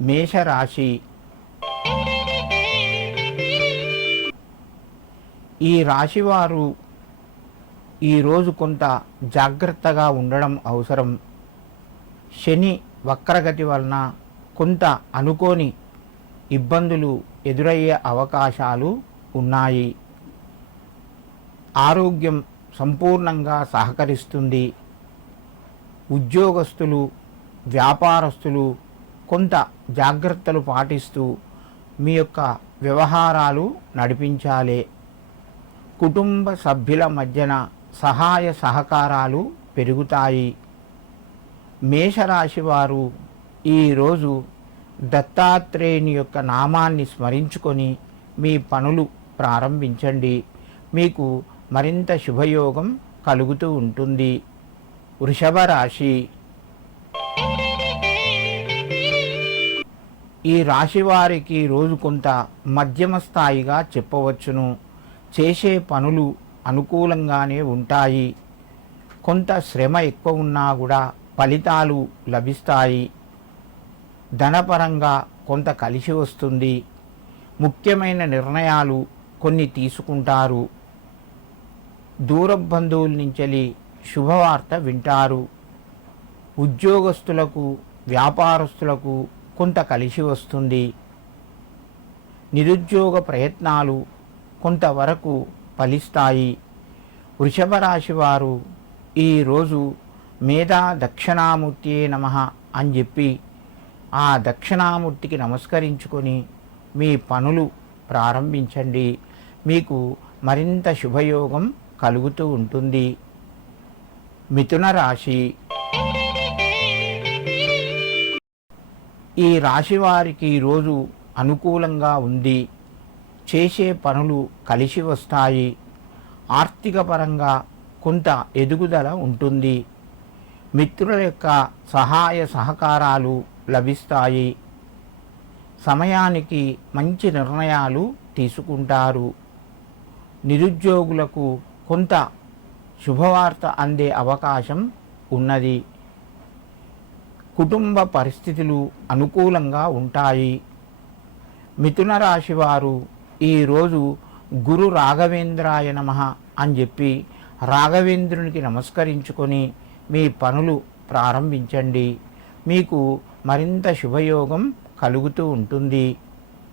మేషరాశి. ఈ రాశివారు ఈరోజు కొంత జాగ్రత్తగా ఉండడం అవసరం. శని వక్రగతి వలన కొంత అనుకోని ఇబ్బందులు ఎదురయ్యే అవకాశాలు ఉన్నాయి. ఆరోగ్యం సంపూర్ణంగా సహకరిస్తుంది. ఉద్యోగస్తులు, వ్యాపారస్తులు కొంత జాగ్రత్తలు పాటిస్తూ మీ యొక్క వ్యవహారాలు నడిపించాలి. కుటుంబ సభ్యుల మధ్యన సహాయ సహకారాలు పెరుగుతాయి. మేషరాశి వారు ఈరోజు దత్తాత్రేయుని యొక్క నామాన్ని స్మరించుకొని మీ పనులు ప్రారంభించండి. మీకు మరింత శుభయోగం కలుగుతూ ఉంటుంది. వృషభ రాశి. ఈ రాశి వారికి రోజు కొంత మధ్యమ స్థాయిగా చెప్పవచ్చును. చేసే పనులు అనుకూలంగానే ఉంటాయి. కొంత శ్రమ ఎక్కువ ఉన్నా కూడా ఫలితాలు లభిస్తాయి. ధనపరంగా కొంత కలిసి వస్తుంది. ముఖ్యమైన నిర్ణయాలు కొన్ని తీసుకుంటారు. దూర బంధువుల నుంచి శుభవార్త వింటారు. ఉద్యోగస్తులకు, వ్యాపారస్తులకు కొంత కలిసి వస్తుంది. నిరుద్యోగ ప్రయత్నాలు కొంతవరకు ఫలిస్తాయి. వృషభ రాశి వారు ఈరోజు మేధా దక్షిణామూర్తియే నమః అని చెప్పి ఆ దక్షిణామూర్తికి నమస్కరించుకొని మీ పనులు ప్రారంభించండి. మీకు మరింత శుభయోగం కలుగుతూ ఉంటుంది. మిథున రాశి. ఈ రాశి వారికి ఈరోజు అనుకూలంగా ఉంది. చేసే పనులు కలిసి వస్తాయి. ఆర్థిక పరంగా కొంత ఎదుగుదల ఉంటుంది. మిత్రుల యొక్క సహాయ సహకారాలు లభిస్తాయి. సమయానికి మంచి నిర్ణయాలు తీసుకుంటారు. నిరుద్యోగులకు కొంత శుభవార్త అందే అవకాశం ఉన్నది. కుటుంబ పరిస్థితులు అనుకూలంగా ఉంటాయి. మిథున రాశి వారు ఈరోజు గురు రాఘవేంద్రాయ నమః అని చెప్పి రాఘవేంద్రునికి నమస్కరించుకొని మీ పనులు ప్రారంభించండి. మీకు మరింత శుభయోగం కలుగుతూ ఉంటుంది.